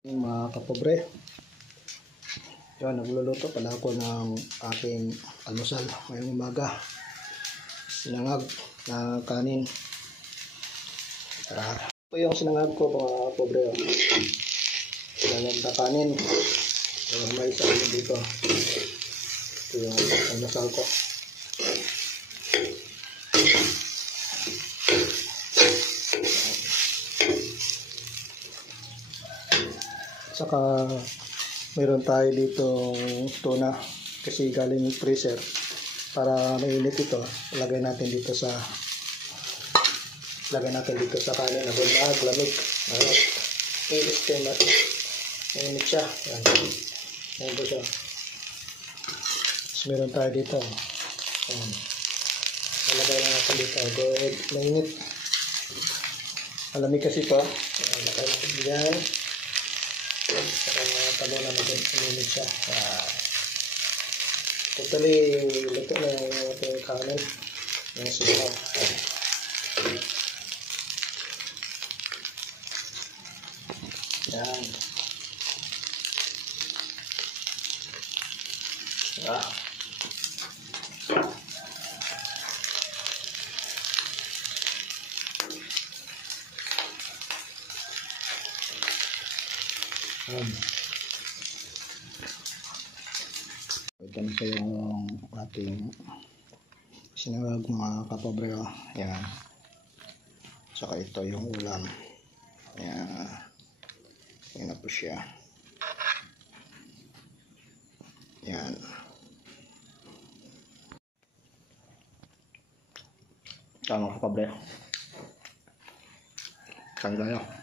Mga kapobre, yun, nagluluto pala ako ng aking almusal ngayong umaga. Sinangag na kanin. Ito yung sinangag ko mga kapobre. Sinangag na kanin. May isa dito. Ito yung almusal ko. Saka mayroon tayo dito tuna kasi galing yung freezer. Para mainit ito, lagay natin dito sa kanin na bulag, lamig. Mainit siya. Yan. Mainit siya. Tapos mayroon tayo dito. Yan. Nalagay na natin dito. Good. Mainit. Malamig kasi ito. Lagay natin dyan. Saka talunan natin, uminit siya. Totally, luto na yung ating kanin. Yung sinaw. Yan. Ito na po yung ating sinangag mga kapobre. Yan. Saka ito yung ulam. Yan. Yan na po siya. Yan. Ito mga kapobre. Kain tayo.